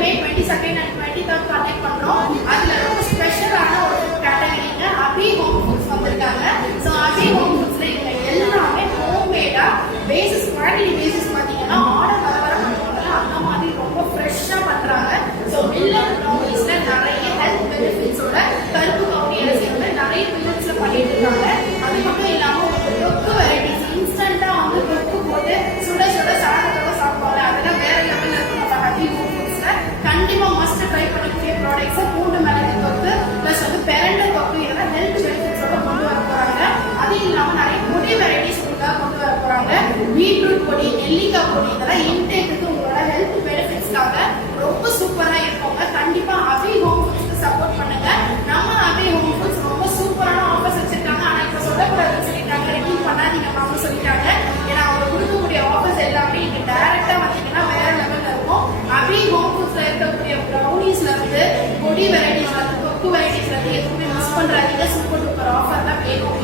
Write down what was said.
May 22 and 23 conduct பண்றோம். அதுல ரொம்ப ஸ்பெஷலான ஒரு கேட்டகரிங்க அபி ஹோம் ஃபுட்ஸ் வந்திருக்காங்க. ஸோ அபி ஹோம் ஃபுட்ஸ்ல இவங்க எல்லாமே ஹோம்மேடா பேசிஸ் குவாலிட்டி பேசிஸ் பார்த்தீங்கன்னா ஆர்டர் வர பண்ணுவாங்க. அந்த மாதிரி ரொம்ப ஃப்ரெஷ்ஷா பண்றாங்க. ஸோ மில்லட் ப்ரௌனிஸ்ல நிறைய ஹெல்த் பெனிஃபிட்ஸோட கருப்பு கவுனி அரிசியோட நிறைய மில்லட்ஸ்ல பண்ணிட்டு இருக்காங்க. அது மட்டும் இல்லாம தொக்கு வெரைட்டிஸ் இன்ஸ்டன்டா வந்து தொக்கு போட்டு சுட சுட சாதத்தோட சாப்பிடுவாங்க. அதெல்லாம் வேற லெவல்ல இருக்கும். நம்ம அபி ஹோம் ஃபுட்ஸ்ல கண்டிப்பா மஸ்ட் ட்ரை பண்ணக்கூடிய ப்ராடக்ட்ஸ் பூண்டு மிளகு தொக்கு பிளஸ் வந்து பெரண்டை தொக்கு இதெல்லாம் ஹெல்த் பெனிஃபிட்ஸோட கொண்டு வர போறாங்க. அது இல்லாம நிறைய பொடி வெரைட்டிஸ் கொண்டு வர போறாங்க. பீட்ரூட் பொடி, நெல்லிக்காய் பொடி இதெல்லாம் இன்டேக்கு உங்களோட ஹெல்த் பெனிஃபிட்ஸ்க்காக ரொம்ப சூப்பரா இருக்குங்க. கண்டிப்பா அபி ஹோம் ஃபுட்ஸ்க்கு சப்போர்ட் பண்ணுங்க. நம்ம அபி ஹோம் ஃபுட்ஸ் ரொம்ப சூப்பரான ஆஃபர்ஸ் வச்சிருக்காங்க. ஆனா இப்ப சொல்லக்கூடாதுன்னு சொல்லிட்டாங்க, ரெடியூம் பண்ணாதீங்க அவங்க சொல்லிட்டாங்க. ஏன்னா அவங்க கொடுக்கக்கூடிய ஆஃபர்ஸ் எல்லாமே நீங்க டைரக்டா வந்தீங்கன்னா வேற லெவல்ல இருக்கும். அபி ஹோம் ஃபுட்ஸ்ல இருக்கக்கூடிய ப்ரௌனிஸ்ல இருந்து பொடி வெரைட்டிஸ்ல இருந்து தொக்கு வெரைட்டிஸ்ல இருந்து எதுவுமே மிஸ் பண்றாதீங்க. சூப்பர் டூப்பர் ஆஃபர் தான் வேணும்.